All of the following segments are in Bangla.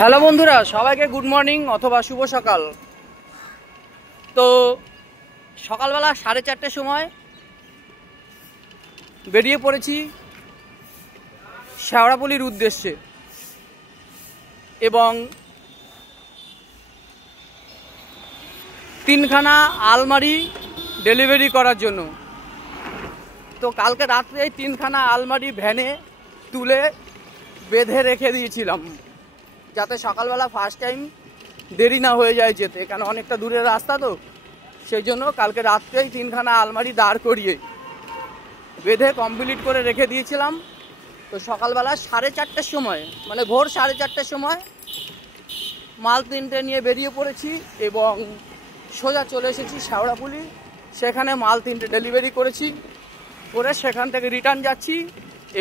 হ্যালো বন্ধুরা, সবাইকে গুড মর্নিং অথবা শুভ সকাল। তো সকালবেলা 4:30টার সময় বেরিয়ে পড়েছি শেওড়াপল্লির উদ্দেশ্যে এবং 3খানা আলমারি ডেলিভারি করার জন্য। তো কালকে রাত্রে এই 3খানা আলমারি ভ্যানে তুলে বেঁধে রেখে দিয়েছিলাম, যাতে সকালবেলা ফার্স্ট টাইম দেরি না হয়ে যায় যেতে, কারণ অনেকটা দূরের রাস্তা। তো সেই জন্য কালকে রাত্রেই 3খানা আলমারি দাঁড় করিয়ে বেঁধে কমপ্লিট করে রেখে দিয়েছিলাম। তো সকালবেলা 4:30টার সময়, মানে ভোর 4:30টার সময় মাল 3টে নিয়ে বেরিয়ে পড়েছি এবং সোজা চলে এসেছি শেওড়াপল্লি। সেখানে মাল 3টে ডেলিভারি করেছি, করে সেখান থেকে রিটার্ন যাচ্ছি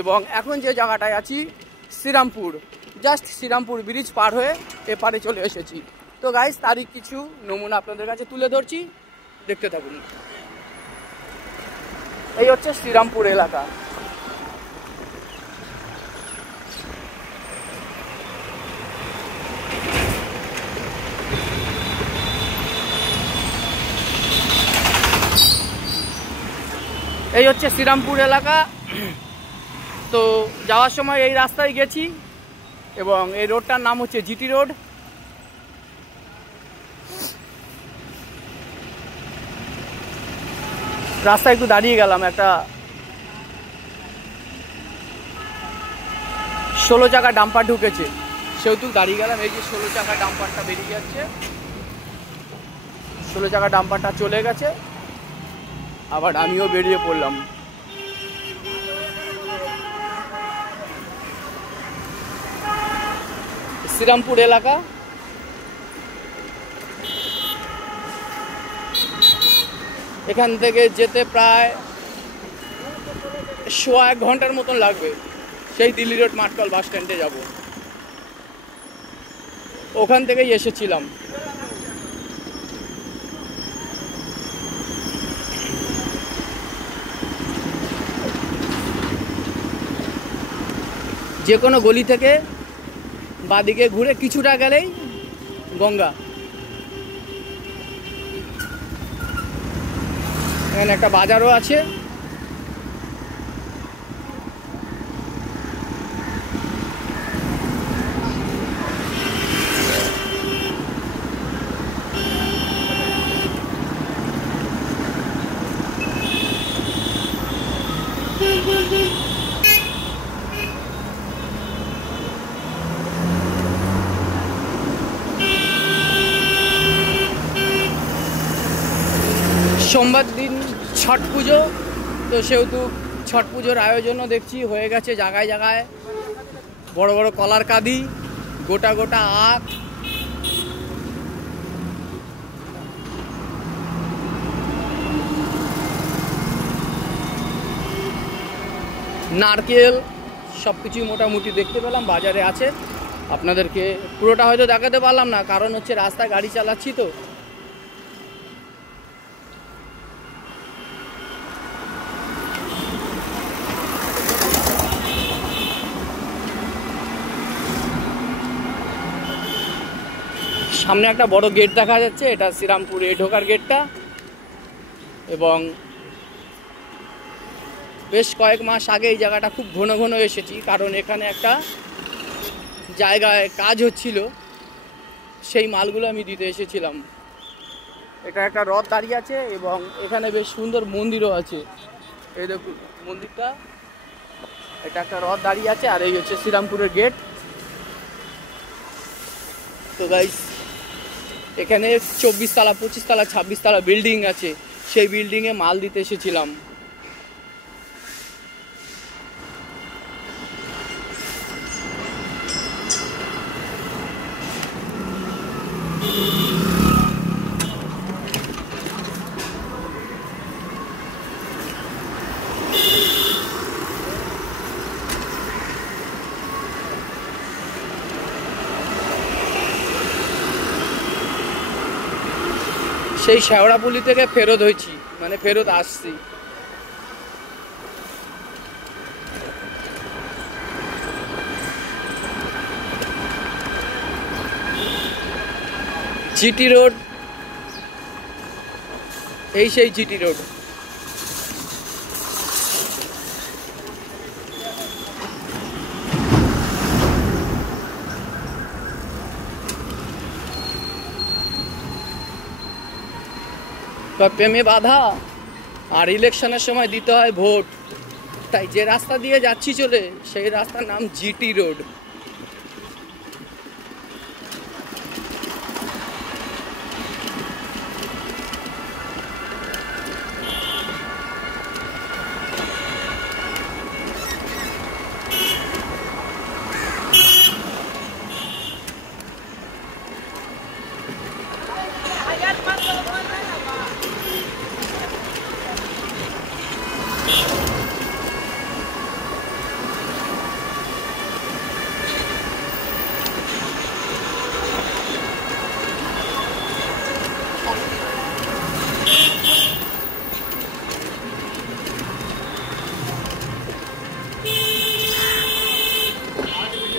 এবং এখন যে জায়গাটায় আছি শ্রীরামপুর, জাস্ট শ্রীরামপুর ব্রিজ পার হয়ে এপারে চলে এসেছি। তো গাইস, তারই কিছু নমুনা আপনাদের কাছে তুলে ধরছি, দেখতে থাকুন। এই হচ্ছে শ্রীরামপুর এলাকা। এই হচ্ছে শ্রীরামপুর এলাকা। তো যাওয়ার সময় এই রাস্তায় গেছি এবং এই রোডটার নাম হচ্ছে জিটি রোড। রাস্তায় একটু দাঁড়িয়ে গেলাম, একটা 16 চাকা ডাম্পার ঢুকেছে, সেহেতু দাঁড়িয়ে গেলাম। এই যে 16 চাকা ডাম্পারটা বেরিয়ে যাচ্ছে, 16 চাকা ডাম্পারটা চলে গেছে, আবার আমিও বেরিয়ে পড়লাম। শ্রীরামপুর এলাকা। এখান থেকে যেতে প্রায় 1.25 ঘন্টার মতন লাগবে। সেই দিল্লি রোড মাঠকল বাস স্ট্যান্ডে যাব, ওখান থেকেই এসেছিলাম। যে কোনো গলি থেকে বাদিকে ঘুরে কিছুটা গেলেই গঙ্গা। এখানে একটা বাজারও আছে। সোমবার দিন ছট পুজো, তো সেহেতু ছট পুজোর আয়োজনও দেখছি হয়ে গেছে জায়গায় জায়গায়। বড় বড় কলার কাঁদি, গোটা গোটা আখ, নারকেল, সব কিছুই মোটামুটি দেখতে পেলাম বাজারে আছে। আপনাদেরকে পুরোটা হয়তো দেখাতে পারলাম না, কারণ হচ্ছে রাস্তায় গাড়ি চালাচ্ছি। তো সামনে একটা বড় গেট দেখা যাচ্ছে, এটা শ্রীরামপুরে ঢোকার গেটটা। এবং বেশ কয়েক মাস আগে এই জায়গাটা খুব ঘন ঘন এসেছি, কারণ এখানে একটা জায়গায় কাজ হচ্ছিল, সেই মালগুলো আমি দিতে এসেছিলাম। এটা একটা রথ দাঁড়িয়ে আছে এবং এখানে বেশ সুন্দর মন্দিরও আছে। এই দেখুন মন্দিরটা, এটা একটা রথ দাঁড়িয়ে আছে, আর এই হচ্ছে শ্রীরামপুরের গেট। তো গাইস, এখানে 24 তলা, 25 তলা, 26 তলা বিল্ডিং আছে, সেই বিল্ডিংয়ে মাল দিতে এসেছিলাম। সেই শেওড়াপল্লি থেকে ফেরত হয়েছি, মানে ফেরত আসছি। জিটি রোড, এই সেই জিটি রোড। প্রেমে বাধা, আর ইলেকশনের সময় দিতে হয় ভোট, তাই যে রাস্তা দিয়ে যাচ্ছি চলে সেই রাস্তার নাম জিটি রোড।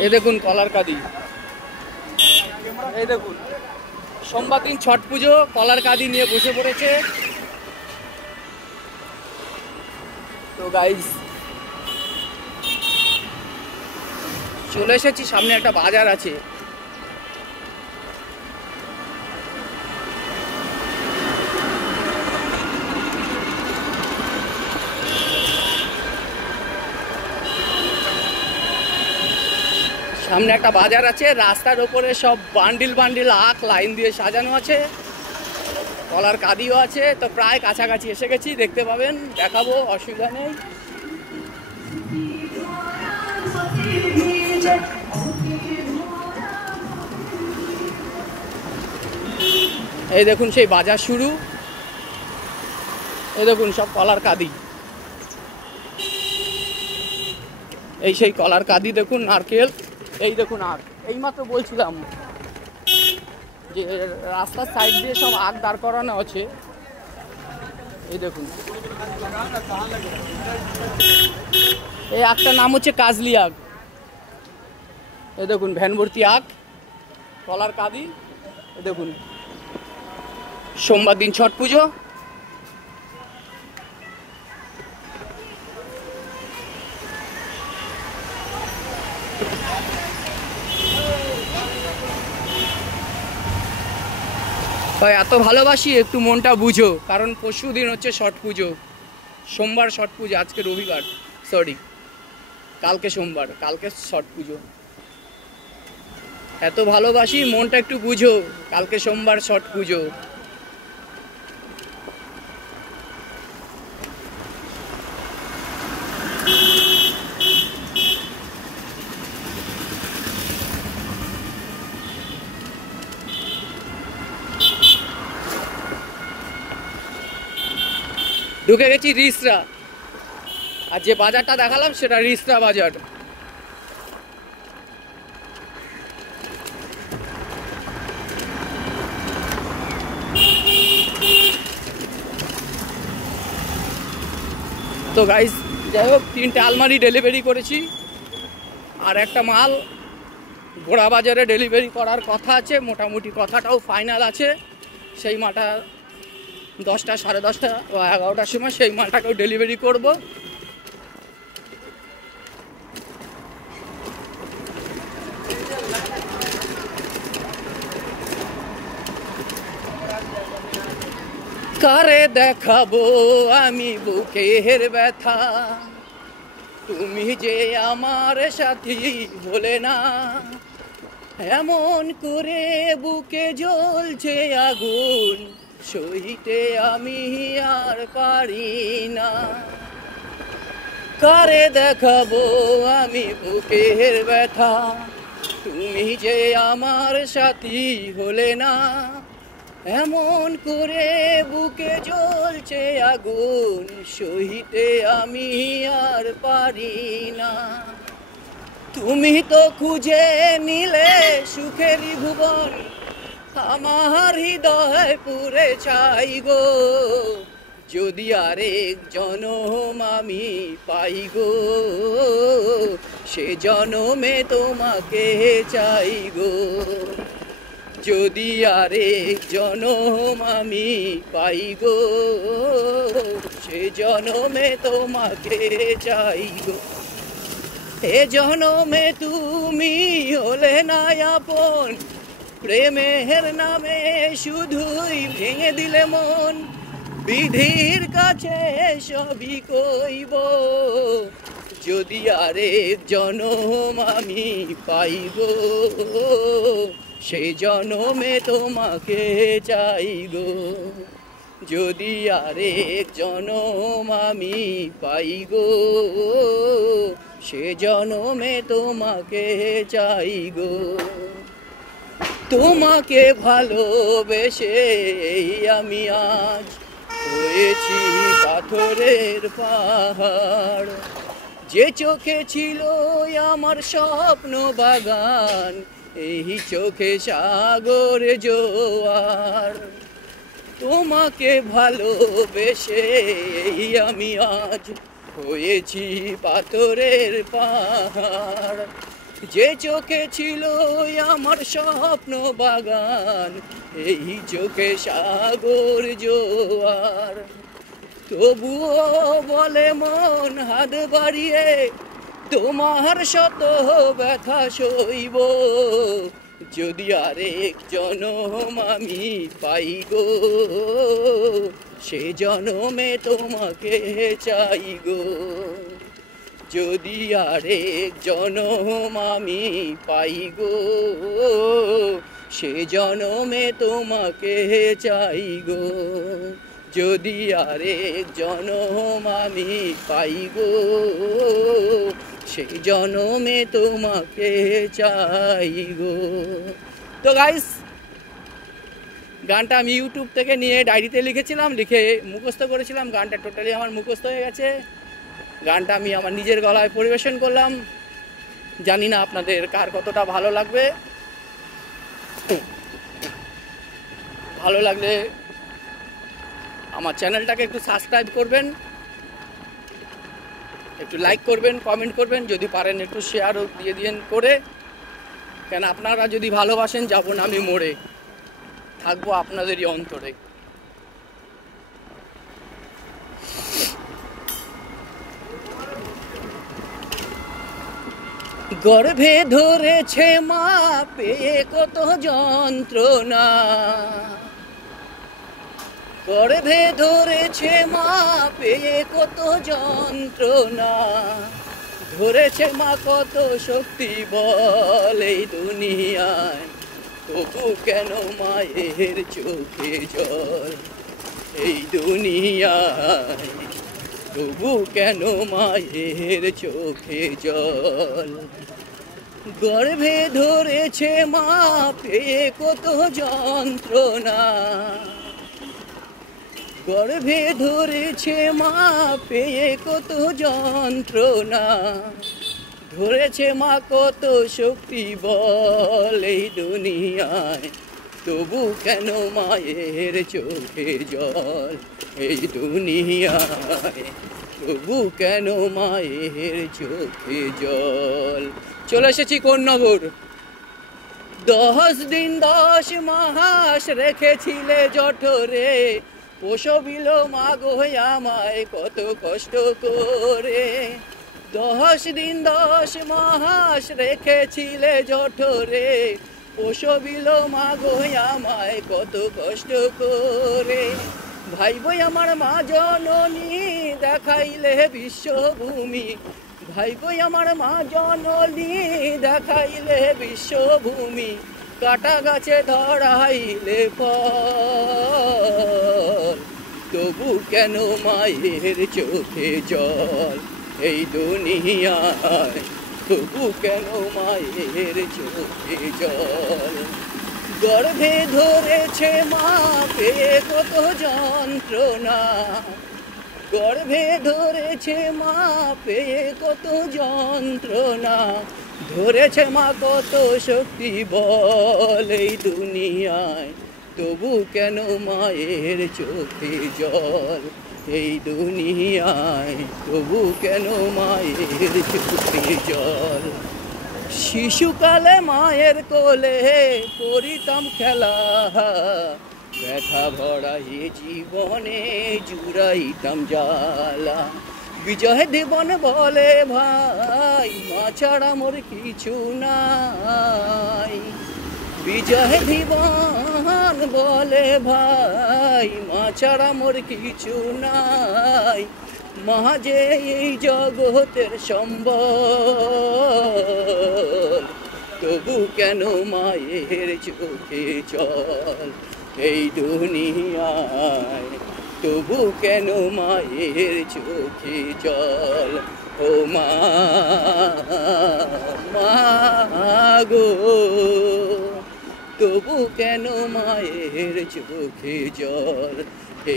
এই দেখুন কলার কাঁদি, এই দেখুন সোমবার দিন ছট পুজো, কলার কাঁদি নিয়ে বসে পড়েছে। তো গাইস চলে এসেছি, সামনে একটা বাজার আছে। সামনে একটা বাজার আছে, রাস্তার ওপরে সব বান্ডিল বান্ডিল আখ লাইন দিয়ে সাজানো আছে, কলার কাঁদিও আছে। তো প্রায় কাছাকাছি এসে গেছি, দেখতে পাবেন, দেখাবো, অসুবিধা নেই। এই দেখুন সেই বাজার শুরু, এই দেখুন সব কলার কাঁদি, এই সেই কলার কাঁদি, দেখুন নারকেল, এই দেখুন আখ। এইমাত্র বলছিলাম যে রাস্তার সাইড দিয়ে সব আখ দাঁড় করানো আছে, এই দেখুন। এই আখটার নাম হচ্ছে কাজলি আখ, এই দেখুন ভ্যান ভর্তি আখ, কলার কাঁদি। এই দেখুন সোমবার দিন ছট পুজো। এত ভালোবাসি, একটু মনটা বুঝো, কারণ পরশু দিন হচ্ছে ছট পুজো, সোমবার ছট পুজো, আজকে রবিবার, সরি কালকে সোমবার, কালকে ছট পুজো। এত ভালোবাসি, মনটা একটু বুঝো, কালকে সোমবার ছট পুজো। ঢুকে গেছি রিসরা, আর যে বাজারটা দেখালাম সেটা রিসরা বাজার। তো গাইস যাই হোক, 3টে আলমারি ডেলিভারি করেছি, আর একটা মাল গোড়া বাজারে ডেলিভারি করার কথা আছে, মোটামুটি কথাটাও ফাইনাল আছে। সেই মালটা 10টা, 10:30 বা 11টার সময় সেই মালটাকেও ডেলিভারি করব। কারে দেখাবো আমি বুকের ব্যথা, তুমি যে আমার সাথী হলে না, এমন করে বুকে জ্বলছে আগুন, সইতে আমি আর পারি না। কারে দেখাবো আমি বুকের ব্যথা, তুমি যে আমার সাথী হলে না, এমন করে বুকে জ্বলছে আগুন, সইতে আমি আর পারি না। তুমি তো খুঁজে নিলে সুখেরই ভুবন, আমার হৃদয় পুরে চাই গো, যদি আরেক জনম আমি পাই গো, সে জনমে তোমাকে চাই গো। যদি আরেক জনম আমি পাই গো, সে জনমে তোমাকে চাই গো। এ জনমে তুমি হলে না আপন, প্রেমের নামে শুধুই ভেঙে দিলে মন। বিধির কাছে সবই কইব, যদি আরেক জনম আমি পাইব, সে জনমে তোমাকে চাই গো। যদি আরেক জনম আমি পাই গো, সে জনমে তোমাকে চাই গো। তোমাকে ভালোবেসে আমি আজ হয়েছি পাথরের পাহাড়। যে চোখে ছিল আমার স্বপ্ন বাগান, এই চোখে সাগর জোয়ার। তোমাকে ভালোবেসে আমি আজ হয়েছি পাথরের পাহাড়। যে চোখে ছিল আমার স্বপ্ন বাগান, এই চোখে সাগর জোয়ার। তবুও বলে মন হাত বাড়িয়ে, তোমার শত ব্যথা সইব, যদি আরেক জনম আমি পাই গো, সে জনমে তোমাকে চাই গো। যদি আরেক জনম আমি পাই গো, সে জনমে তোমাকে চাই গো। যদি আরেক জনম আমি পাই গো, সে জনমে তোমাকে চাই গো। তো গাইস, গানটা আমি ইউটিউব থেকে নিয়ে ডায়েরিতে লিখেছিলাম, লিখে মুখস্থ করেছিলাম। গানটা টোটালি আমার মুখস্থ হয়ে গেছে। গানটা আমি আমার নিজের গলায় পরিবেশন করলাম। জানি না আপনাদের কার কতটা ভালো লাগবে। ভালো লাগলে আমার চ্যানেলটাকে একটু সাবস্ক্রাইব করবেন, একটু লাইক করবেন, কমেন্ট করবেন, যদি পারেন একটু শেয়ারও দিয়ে দিন করে। কেন আপনারা যদি ভালোবাসেন, যাব না আমি মরে, থাকবো আপনাদেরই অন্তরে। গর্ভে ধরেছে মা পেয়ে কত যন্ত্রণা, গর্ভে ধরেছে মা পেয়ে কত যন্ত্রণা। ধরেছে মা কত শক্তি বল এই দুনিয়ায়, তবু কেন মায়ের চোখে জল এই দুনিয়ায়, তবু কেন মায়ের চোখে জল। গর্ভে ধরেছে মা পেয়ে কত যন্ত্রণা, গর্ভে ধরেছে মা পেয়ে কত যন্ত্রণা। ধরেছে মা কত শক্তি বল এই দুনিয়ায়, তবু কেন মায়ের চোখে জল এই দুনিয়ায়, তবু কেন মায়ের চোখে জল। চলে এসেছি কোন্নগর। 10 দিন 10 মাস রেখেছিলে জঠরে, পোষবিল মা গো আমায় কত কষ্ট করে। 10 দিন 10 মাস রেখেছিলে জঠরে, পোষবিল মা গো আমায় কত কষ্ট করে। ভাই বই আমার মা জননী দেখাইলে বিশ্বভূমি, ভাই বই আমার মা জননী দেখাইলে বিশ্বভূমি। কাটা গাছে ধরাইলে ফল, তবু কেন মায়ের চোখে জল এই দুনিয়ায়, তবু কেন মায়ের চোখে জল। গর্ভে ধরেছে মা পেয়ে কত যন্ত্রণা, গর্ভে ধরেছে মা পেয়ে কত যন্ত্রণা। ধরেছে মা কত শক্তি বল এই দুনিয়ায়, তবু কেন মায়ের চোখে জল এই দুনিয়ায়, তবু কেন মায়ের চোখে জল। শিশুকালে মায়ের কোলে করিতাম খেলা, ব্যথা ভরা এ জীবনে জুড়াইতাম জ্বালা। বিজয় দেবন বলে ভাই মা ছাড়া মোর কিছু নাই। বিজয় জীবন বলে ভাই মা ছাড়া মোর কিছু নাই। মা যে এই জগতের সম্বল, তবু কেন মায়ের চোখে জল এই দুনিয়ায়, তবু কেন মায়ের চোখে জল। ও মা, মা গো, তবু কেন মায়ের চোখে জল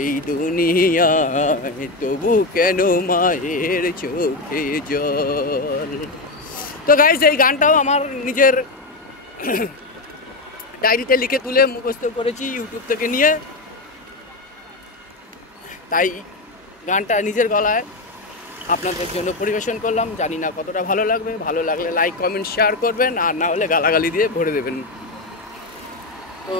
এই দুনিয়ায়, তবু কেন মায়ের চোখে জল। তো গাইস, এই গানটাও আমার নিজের ডায়েরিতে লিখে তুলে মুখস্থ করেছি ইউটিউব থেকে নিয়ে, তাই গানটা নিজের গলায় আপনাদের জন্য পরিবেশন করলাম। জানি না কতটা ভালো লাগবে, ভালো লাগলে লাইক কমেন্ট শেয়ার করবেন, আর না হলে গালাগালি দিয়ে ভরে দেবেন। তো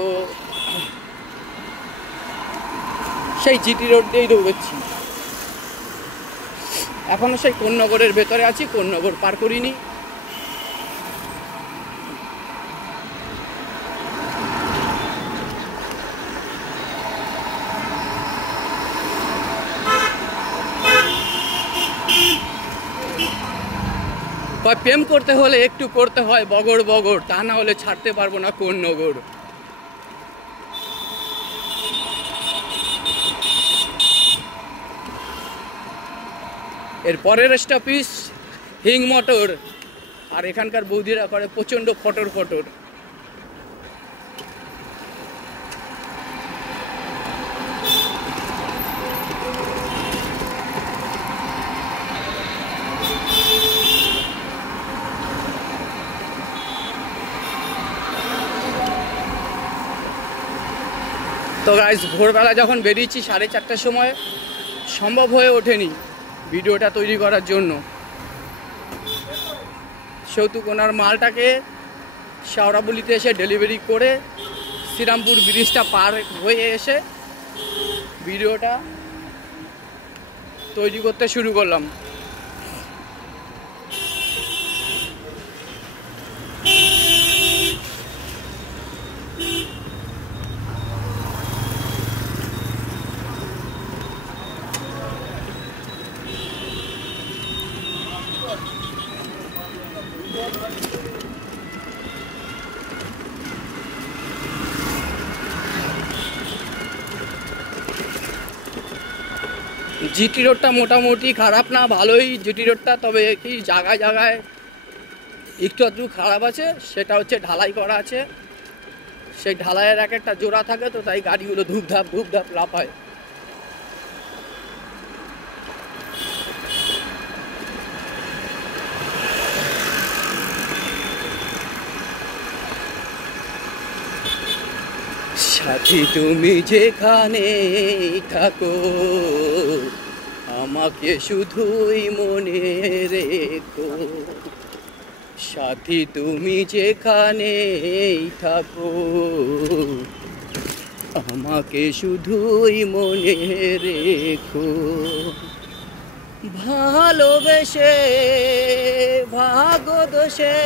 সেই জিটি রোড দিয়েই দৌড়চ্ছি, এখনও সেই কোন্নগরের ভেতরে আছি, কোন্নগর পার করিনি। প্রেম করতে হলে একটু করতে হয় বগর বগর, তা না হলে ছাড়তে পারবো না কোন্নগর। এর পরের স্টপিস হিং মোটর, আর এখানকার বৌদিরা করে প্রচণ্ড ফটর ফটর। তো গাইস, ভোরবেলা যখন বেরিয়েছি 4:30টার সময়, সম্ভব হয়ে ওঠেনি ভিডিওটা তৈরি করার জন্য। সেহেতু ওনার মালটাকে শাওরাবুলিতে এসে ডেলিভারি করে শ্রীরামপুর ব্রিজটা পার হয়ে এসে ভিডিওটা তৈরি করতে শুরু করলাম। জিটি রোডটা মোটামুটি খারাপ না, ভালোই জিটি রোডটা, তবে কি জায়গায় জায়গায় একটু আধটু খারাপ আছে। সেটা হচ্ছে ঢালাই করা আছে, সেই ঢালাইয়ের এক একটা জোড়া থাকে, তো তাই গাড়িগুলো ধূপধাপ ধূপধাপ লাফায়। সাথী তুমি যেখানে থাকো, আমাকে শুধুই মনে রেখো। সাথী তুমি যেখানে থাকো, আমাকে শুধুই মনে রেখো। ভালোবেসে ভাগদোষে,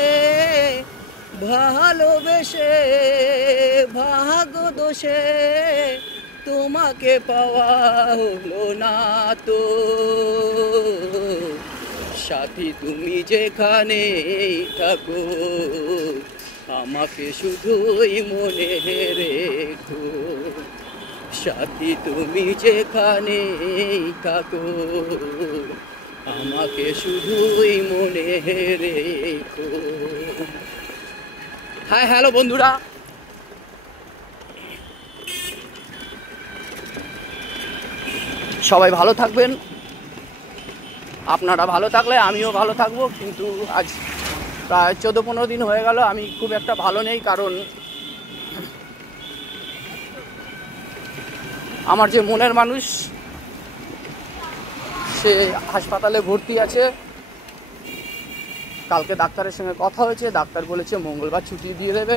ভালোবেসে ভাগদোষে তোমাকে পাওয়া হলো না তো। সাথী তুমি যেখানে থাকো, আমাকে শুধুই মনে রেখো। সাথী তুমি যেখানে থাকো, আমাকে শুধুই মনে রেখো। হাই হ্যালো বন্ধুরা, সবাই ভালো থাকবেন। আপনারা ভালো থাকলে আমিও ভালো থাকবো, কিন্তু আজ প্রায় 14-15 দিন হয়ে গেল আমি খুব একটা ভালো নেই, কারণ আমার যে মনের মানুষ সে হাসপাতালে ভর্তি আছে। কালকে ডাক্তারের সঙ্গে কথা হয়েছে, ডাক্তার বলেছে মঙ্গলবার ছুটি দিয়ে দেবে।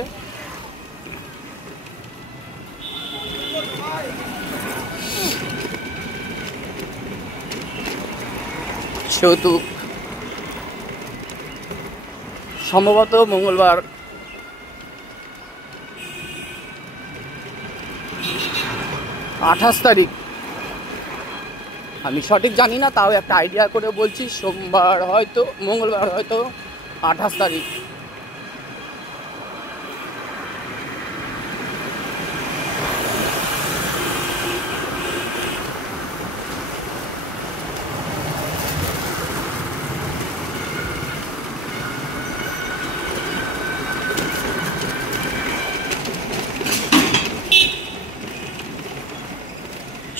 সেহেতু সম্ভবত মঙ্গলবার 28 তারিখ, আমি সঠিক জানি না, তাও একটা আইডিয়া করে বলছি, সোমবার হয়তো মঙ্গলবার হয়তো 28 তারিখ।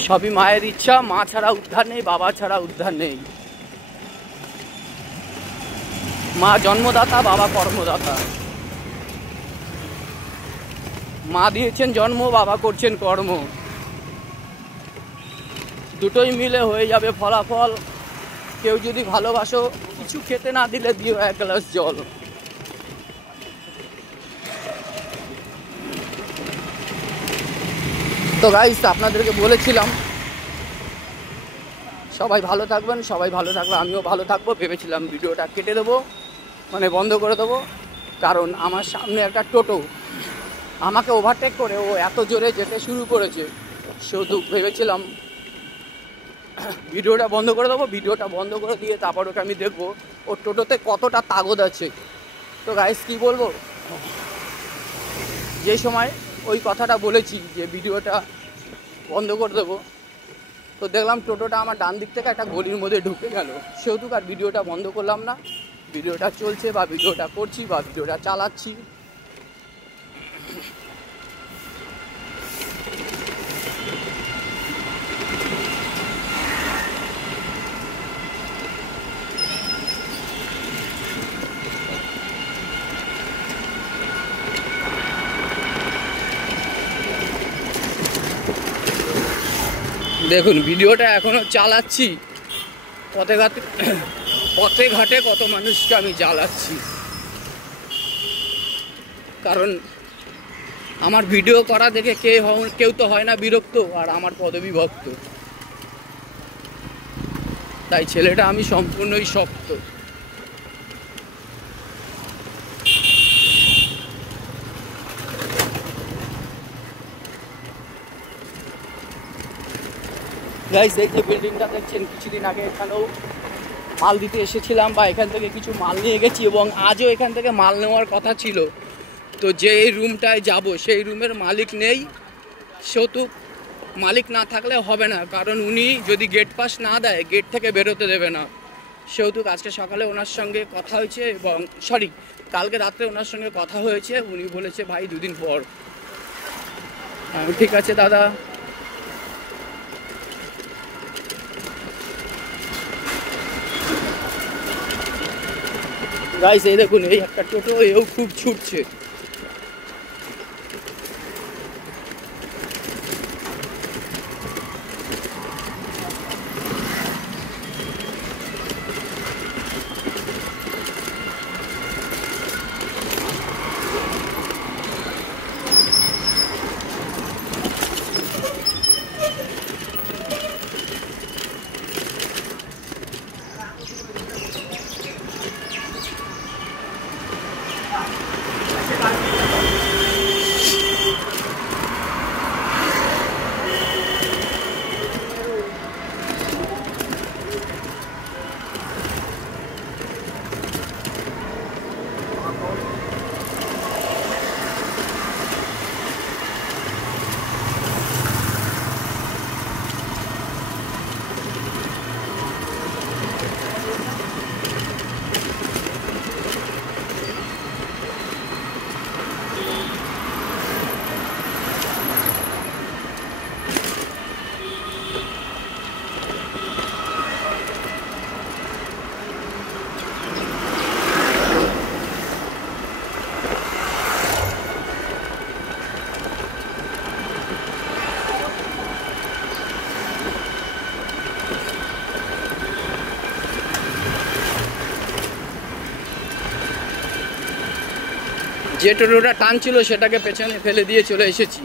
সবই মায়ের ইচ্ছা, মা ছাড়া উদ্ধার নেই, বাবা ছাড়া উদ্ধার নেই। মা জন্মদাতা, বাবা কর্মদাতা। মা দিয়েছেন জন্ম, বাবা করছেন কর্ম, দুটোই মিলে হয়ে যাবে ফলাফল। কেউ যদি ভালোবাসো, কিছু খেতে না দিলে দিও 1 গ্লাস জল। তো গাইস, আপনাদেরকে বলেছিলাম সবাই ভালো থাকবেন, সবাই ভালো থাকলে আমিও ভালো থাকবো। ভেবেছিলাম ভিডিওটা কেটে দেবো, মানে বন্ধ করে দেবো, কারণ আমার সামনে একটা টোটো আমাকে ওভারটেক করে ও এত জোরে যেতে শুরু করেছে। শুধু ভেবেছিলাম ভিডিওটা বন্ধ করে দেবো, ভিডিওটা বন্ধ করে দিয়ে তারপর ওকে আমি দেখবো ওর টোটোতে কতটা তাগদ আছে। তো গাইস, কি বলবো, যে সময় ওই কথাটা বলেছি যে ভিডিওটা বন্ধ করে দেবো, তো দেখলাম টোটোটা আমার ডান দিক থেকে একটা গলির মধ্যে ঢুকে গেল। সেহেতু আর ভিডিওটা বন্ধ করলাম না, ভিডিওটা চলছে বা ভিডিওটা করছি বা ভিডিওটা চালাচ্ছি। দেখুন, ভিডিওটা এখনো চালাচ্ছি, পথে ঘাটে কত মানুষকে আমি জ্বালাচ্ছি, কারণ আমার ভিডিও করা দেখে কেউ তো হয় না বিরক্ত, আর আমার পদবী ভক্ত, তাই ছেলেটা আমি সম্পূর্ণই শক্ত। গাইস, এই যে বিল্ডিংটা দেখছেন, কিছুদিন আগে এখানেও মাল দিতে এসেছিলাম বা এখান থেকে কিছু মাল নিয়ে গেছি, এবং আজও এখান থেকে মাল নেওয়ার কথা ছিল। তো যে রুমটায় যাব সেই রুমের মালিক নেই, সেহেতু মালিক না থাকলে হবে না, কারণ উনি যদি গেট পাস না দেয় গেট থেকে বেরোতে দেবে না। সেহেতু আজকে সকালে ওনার সঙ্গে কথা হয়েছে, এবং কালকে রাত্রে ওনার সঙ্গে কথা হয়েছে। উনি বলেছে ভাই 2 দিন পর। ঠিক আছে দাদা। গাইস, এই দেখুন, এই একটা টোটো, এও খুব ছুটছে। যে টোটোটা টানছিল সেটাকে পেছনে ফেলে দিয়ে চলে এসেছি।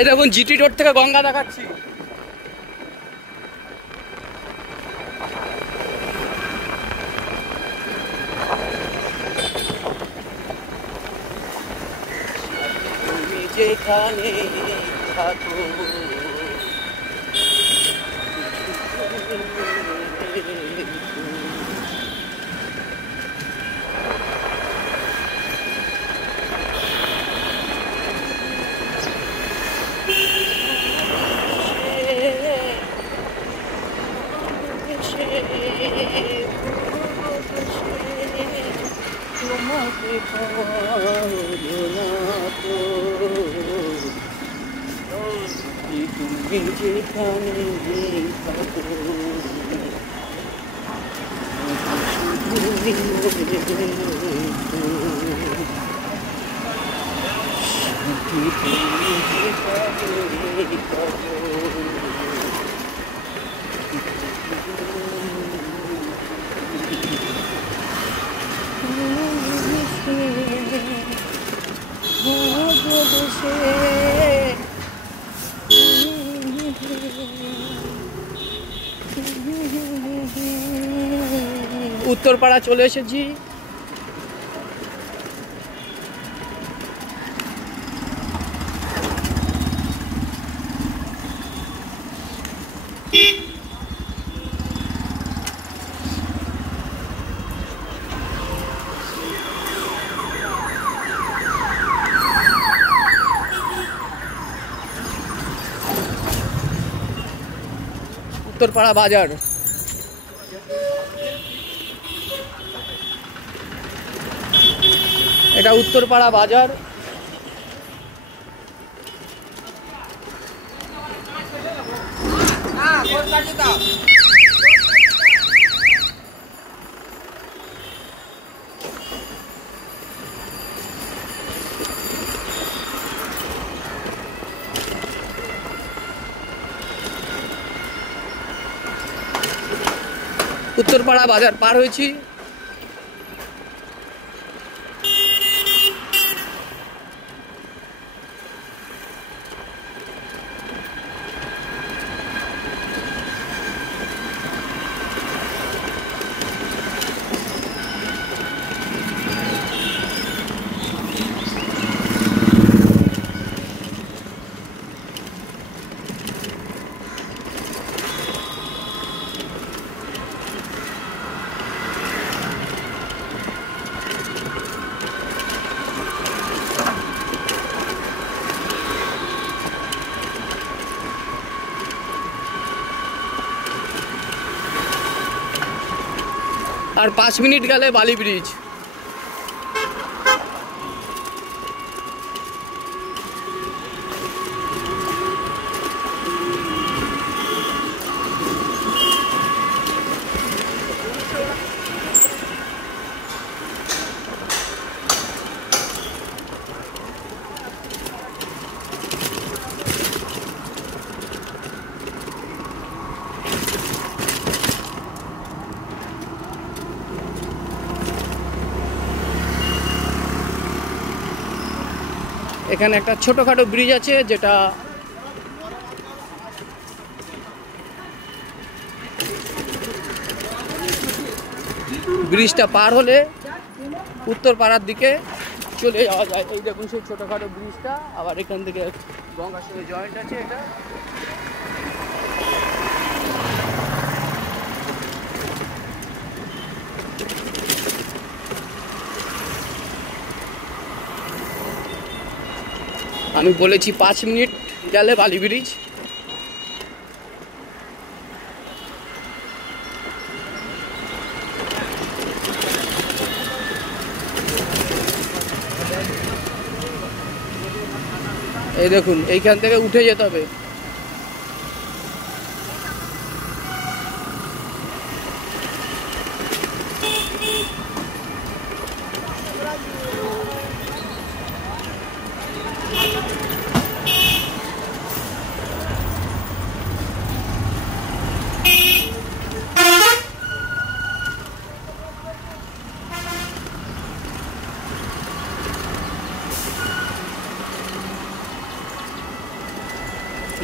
এই দেখুন জিটি রোড থেকে গঙ্গা দেখাচ্ছি। তুমি যেখানে থাকো তুমি যেখানে উত্তরপাড়া চলে এসেছি। উত্তরপাড়া বাজার। এটা উত্তরপাড়া বাজার। উত্তরপাড়া বাজার পার হয়েছি। আর 5 মিনিট গেলে বালি ব্রিজ। এখানে একটা ছোটখাটো ব্রিজ আছে যেটা ব্রিজটা পার হলে উত্তরপাড়ার দিকে চলে যাওয়া যায়। এই দেখুন সেই ছোটখাটো ব্রিজটা, আবার এখান থেকে গঙ্গার সঙ্গে জয়েন্ট আছে এটা। আমি বলেছি 5 মিনিট গেলে বালি ব্রিজ। এই দেখুন এইখান থেকে উঠে যেতে হবে।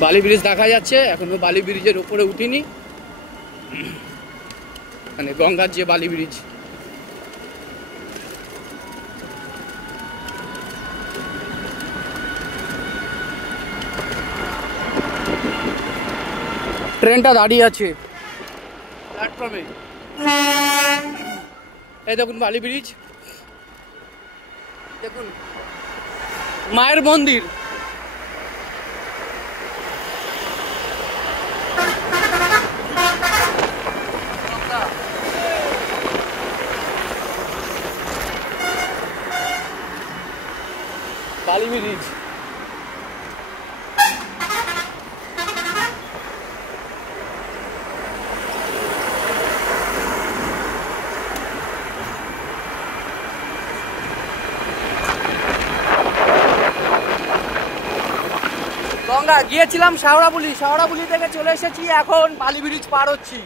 বালি ব্রিজ দেখা যাচ্ছে, এখনো বালি ব্রিজের উপরে উঠিনি, মানে গঙ্গার যে বালি ব্রিজ। ট্রেনটা দাঁড়িয়ে আছে প্ল্যাটফর্মে। এই দেখুন বালি ব্রিজ, দেখুন মায়ের মন্দির। বালি ব্রিজ গঙ্গা গিয়েছিলাম শাওড়াবুলি, শাওড়াবুলি থেকে চলে এসেছি, এখন বালি ব্রিজ পার হচ্ছি।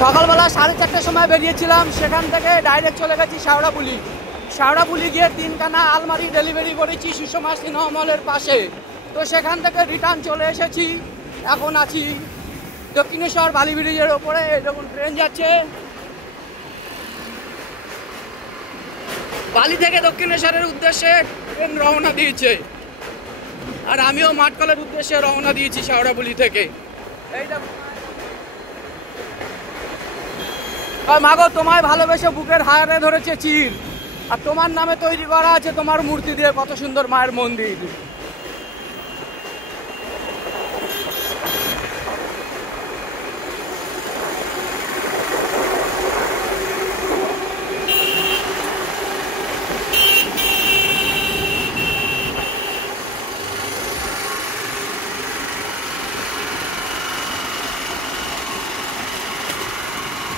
সকালবেলা 4:30টার সময় বেরিয়েছিলাম, সেখান থেকে ডাইরেক্ট চলে গেছি শাওড়াবুলি। শাওড়াবুলি গিয়ে 3খানা আলমারি ডেলিভারি করেছি সুষমা সিনেমা মলের পাশে। তো সেখান থেকে রিটার্ন চলে এসেছি, এখন আছি দক্ষিণেশ্বর বালি ব্রিজের ওপরে। দেখুন ট্রেন যাচ্ছে, বালি থেকে দক্ষিণেশ্বরের উদ্দেশ্যে ট্রেন রওনা দিয়েছে, আর আমিও মাঠকলের উদ্দেশ্যে রওনা দিয়েছি শাওড়াবুলি থেকে। মাগো তোমায় ভালোবেসে বুকের হাড়ে ধরেছে চির, আর তোমার নামে তৈরি করা আছে তোমার মূর্তি দিয়ে কত সুন্দর মায়ের মন্দির।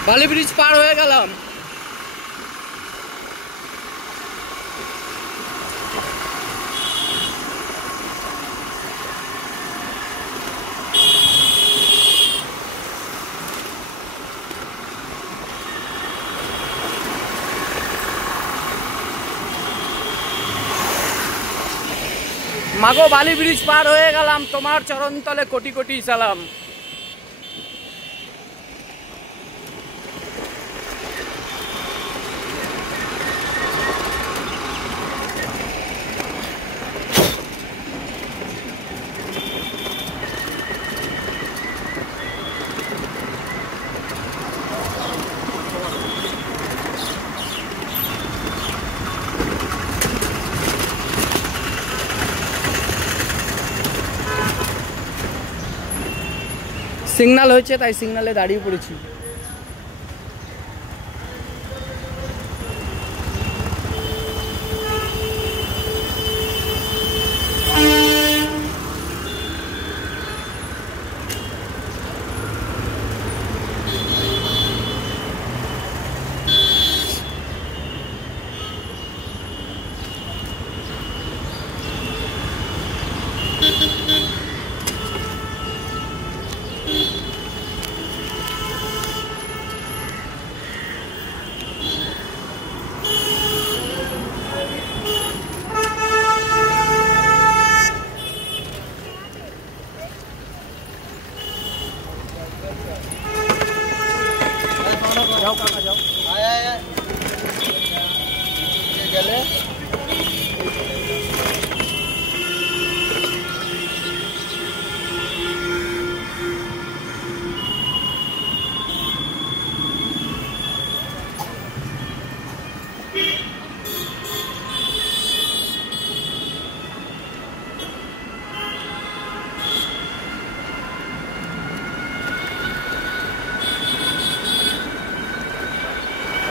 বালি ব্রিজ পার হয়ে গেলাম। মাগো বালি ব্রিজ পার হয়ে গেলাম, তোমার চরণতলে কোটি কোটি সালাম। সিগন্যাল হয়েছে, তাই সিগন্যালে দাঁড়িয়ে পড়েছি। जाओ काका जाओ। आया गले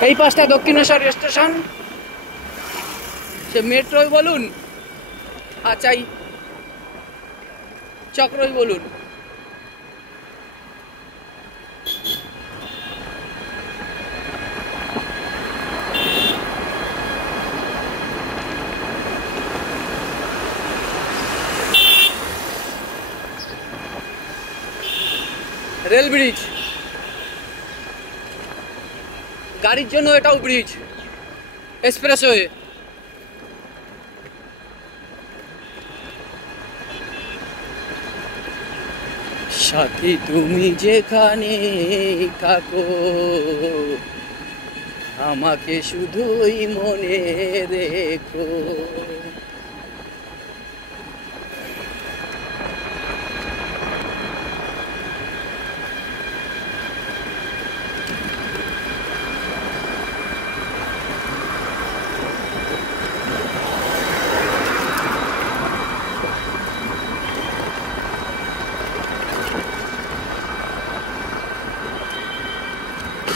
এই পাশটা দক্ষিণেশ্বর স্টেশন, সে মেট্রোই বলুন আর চাই চক্রই বলুন। রেল ব্রিজ, গাড়ির জন্য এটাও ব্রিজ, এক্সপ্রেসওয়ে। সাথী তুমি যেখানে থাকো, আমাকে শুধুই মনে রেখো।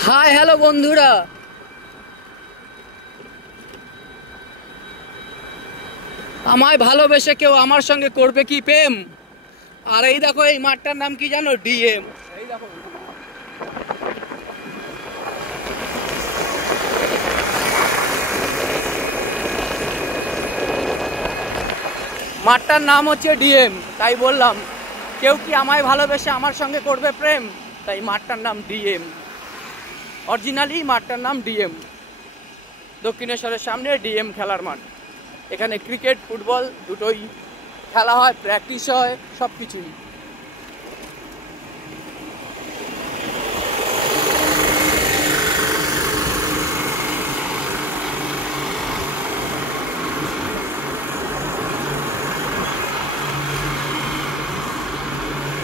হাই হ্যালো বন্ধুরা, আমায় ভালোবেসে কেউ আমার সঙ্গে করবে কি প্রেম? আর এই দেখো, এই মাঠটার নাম কি জানো? ডিএম। এই দেখো, মাঠটার নাম হচ্ছে ডিএম। তাই বললাম, কেউ কি আমায় ভালোবেসে আমার সঙ্গে করবে প্রেম? তাই মাঠটার নাম ডিএম। অরিজিনালি মাঠটার নাম ডিএম। দক্ষিণেশ্বরের সামনে ডিএম খেলার মাঠ। এখানে ক্রিকেট, ফুটবল দুটোই খেলা হয়, প্র্যাকটিস হয়, সব কিছুই।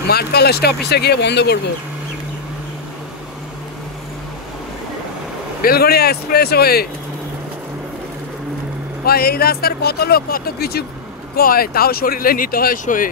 মাঠ কলেজটা অফিসে গিয়ে বন্ধ করবো। Belgharia express way. এই রাস্তার কত লোক কত কিছু কয়, তাও শরীরে নিতে হয় সয়ে।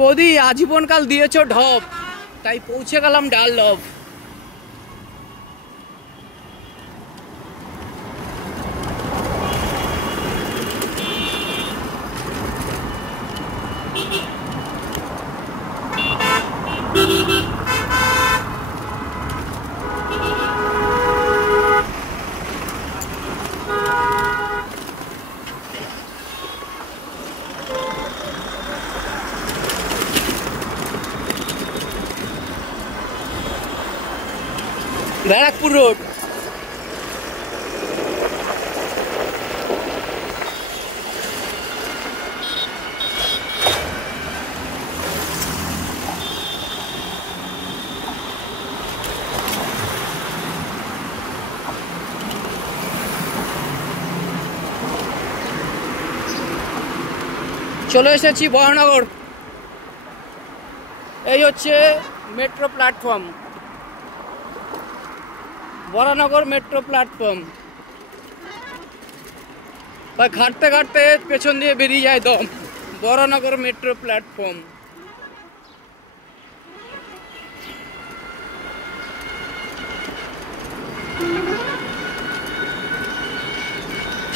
বৌদি, আজীবনকাল দিয়েছো ঢপ, তাই পৌঁছে গেলাম ডাললভ। ব্যারাকপুর রোড। চলে এসেছি বরানগর। এই হচ্ছে metro platform, Baranagar metro platform. ঘাটতে ঘাটতে পেছন দিয়ে বেরিয়ে যায় দম। Baranagar metro platform.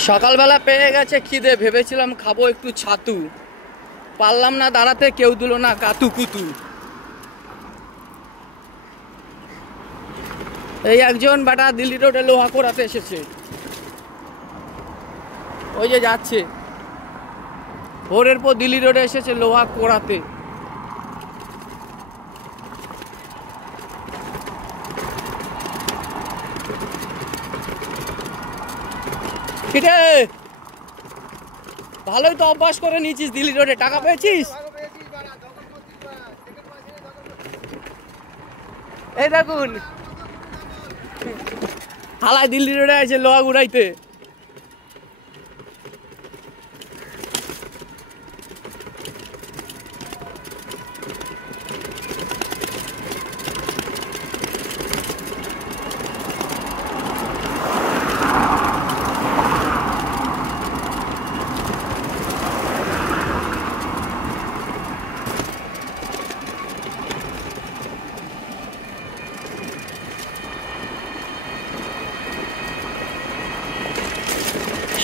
সকালবেলা পেয়ে গেছে খিদে, ভেবেছিলাম খাবো একটু ছাতু, পারলাম না দাঁড়াতে, কেউ দিল না কাতু কুতু। এই একজন বেটা দিল্লি রোডে লোহা কোড়াতে এসেছে, ওই যে যাচ্ছে ভোরের পর দিল্লি রোডে এসেছে লোহা কোড়াতে। কিরে, ভালোই তো অভ্যাস করে নিয়েছিস, দিল্লি রোডে টাকা পেয়েছিস? এই দেখুন, হালায় দিল্লি রোডে আছে লোহা গুড়াইতে।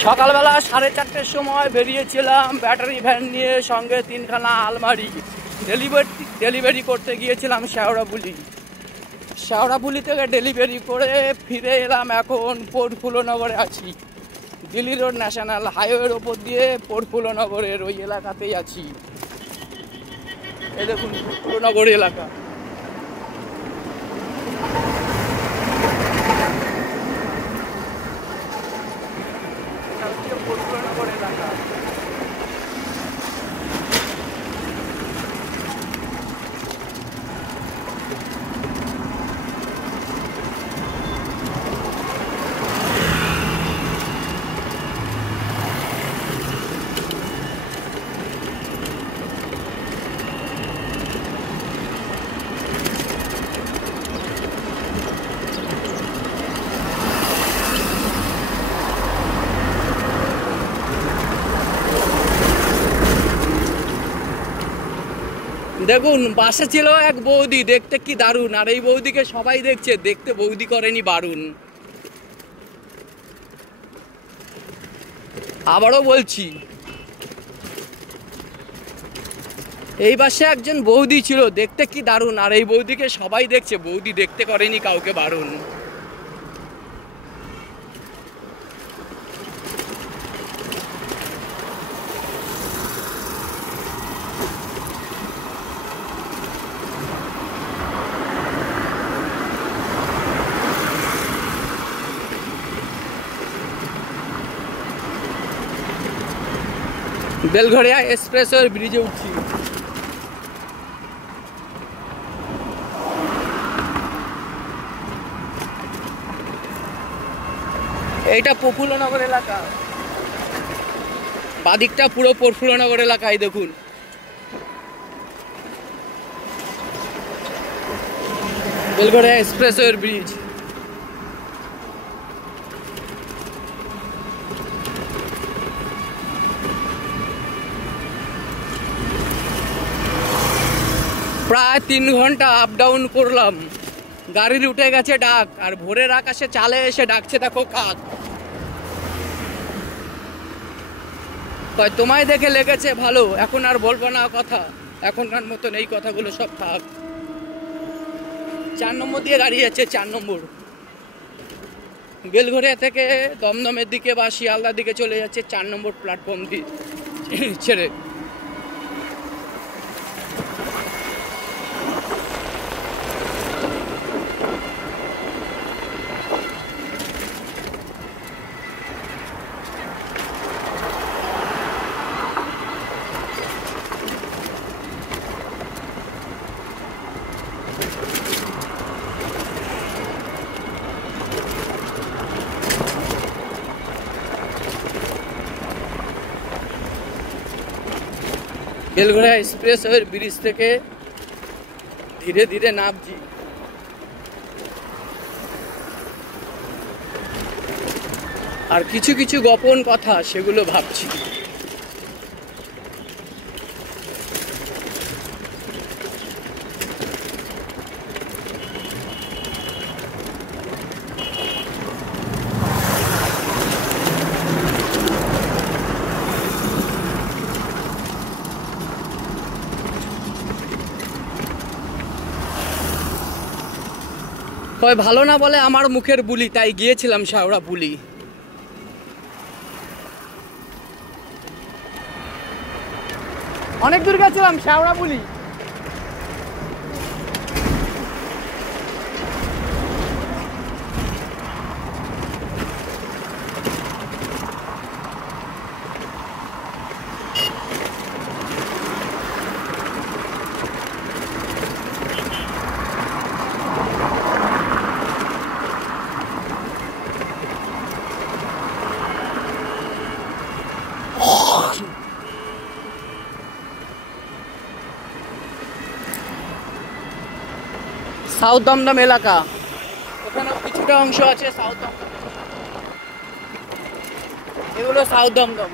সকালবেলা 4:30টার সময় বেরিয়েছিলাম ব্যাটারি ভ্যান নিয়ে, সঙ্গে 3খানা আলমারি। ডেলিভারি করতে গিয়েছিলাম শেওড়াফুলি থেকে ডেলিভারি করে ফিরে এলাম। এখন প্রফুল্লনগরে আছি, দিল্লি রোড ন্যাশনাল হাইওয়ের ওপর দিয়ে প্রফুল্লনগরের ওই এলাকাতেই আছি। এই দেখুন প্রফুল্লনগর এলাকা। প্রফুল্লনগর এলাকা। দেখুন বাসে ছিল এক বৌদি, দেখতে কি দারুণ। আর এই বৌদিকে সবাই দেখছে, দেখতে বৌদি করেনি বারুণ। আবারও বলছি, এই বাসে একজন বৌদি ছিল, দেখতে কি দারুণ। আর এই বৌদিকে সবাই দেখছে, বৌদি দেখতে করেনি কাউকে বারুণ। বেলঘরিয়া এক্সপ্রেসওয়ে ব্রিজে উঠছি। এইটা প্রফুল্লনগর এলাকা, বাদিকটা পুরো প্রফুল্লনগর এলাকায়। দেখুন বেলঘরিয়া এক্সপ্রেসওয়ে ব্রিজ। প্রায় 3 ঘন্টা আপ ডাউন করলাম, গাড়ির উঠে গেছে ডাক। আর ভোরের আকাশে চালে এসে ডাকছে দেখো কাক। তোমায় দেখে লেগেছে ভালো, এখন আর বলবো না কথা, এখনকার মতন এই কথাগুলো সব থাক। 4 নম্বর দিয়ে গাড়ি যাচ্ছে, 4 নম্বর বেলঘরিয়া থেকে দমদমের দিকে বা শিয়ালদার দিকে চলে যাচ্ছে 4 নম্বর প্ল্যাটফর্ম দিয়ে ছেড়ে। বেলঘরিয়া এক্সপ্রেসওয়ে ব্রিজ থেকে ধীরে ধীরে নামছি। আর কিছু কিছু গোপন কথা সেগুলো ভাবছি। ভালো না বলে আমার মুখের বুলি, তাই গিয়েছিলাম শেওড়াফুলি। অনেক দূর গেছিলাম শেওড়াফুলি। সাউথ দমদম এলাকা, ওখানে কিছুটা অংশ আছে সাউথ দমদম। এগুলো সাউথ দমদম।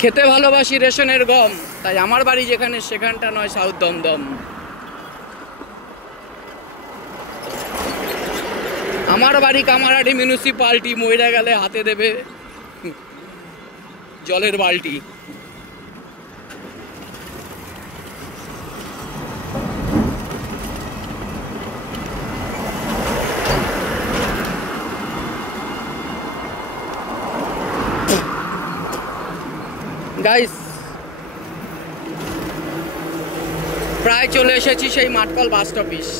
খেতে ভালোবাসি রেশনের গম, তাই আমার বাড়ি যেখানে সেখানটা নয় সাউথ দমদম। আমার বাড়ি কামারহাটি মিউনিসিপালিটি, মহিলা গেলে হাতে দেবে জলের বালতি। গাইস প্রায় চলে এসেছি সেই মাঠকল বাস স্টপিস।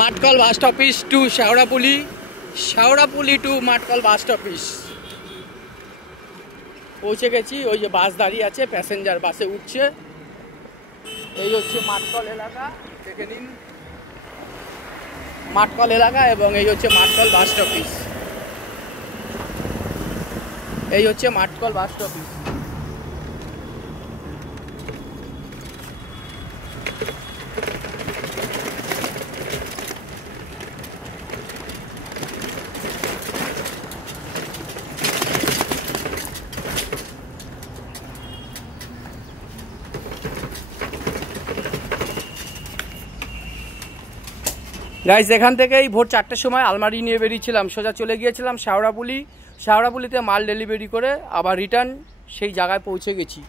মাঠকল বাস স্টপিস টু শেওড়াপুলি, শেওড়াপুলি টু মাঠকল বাস স্টপিস পৌঁছে গেছি। ওই যে বাস দাঁড়িয়ে আছে, প্যাসেঞ্জার বাসে উঠছে। এই হচ্ছে মাঠকল এলাকা, দেখে নিন মাঠকল এলাকা, এবং এই হচ্ছে মাঠকল বাস স্টপিস। এই হচ্ছে মাঠকল বাস স্টপিস। গাইস এখান থেকেই ভোর 4টের সময় আলমারি নিয়ে বেরিয়েছিলাম, সোজা চলে গিয়েছিলাম শেওড়াপুলি। শেওড়াপুলিতে মাল ডেলিভারি করে আবার রিটার্ন সেই জায়গায় পৌঁছে গেছি।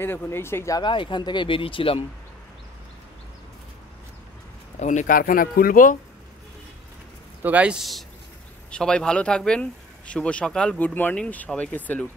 এই দেখুন এই সেই জায়গা, এখান থেকে বেরিয়েছিলাম। এখন এই কারখানা খুলবো। তো গাইস সবাই ভালো থাকবেন, শুভ সকাল, গুড মর্নিং, সবাইকে স্যালুট।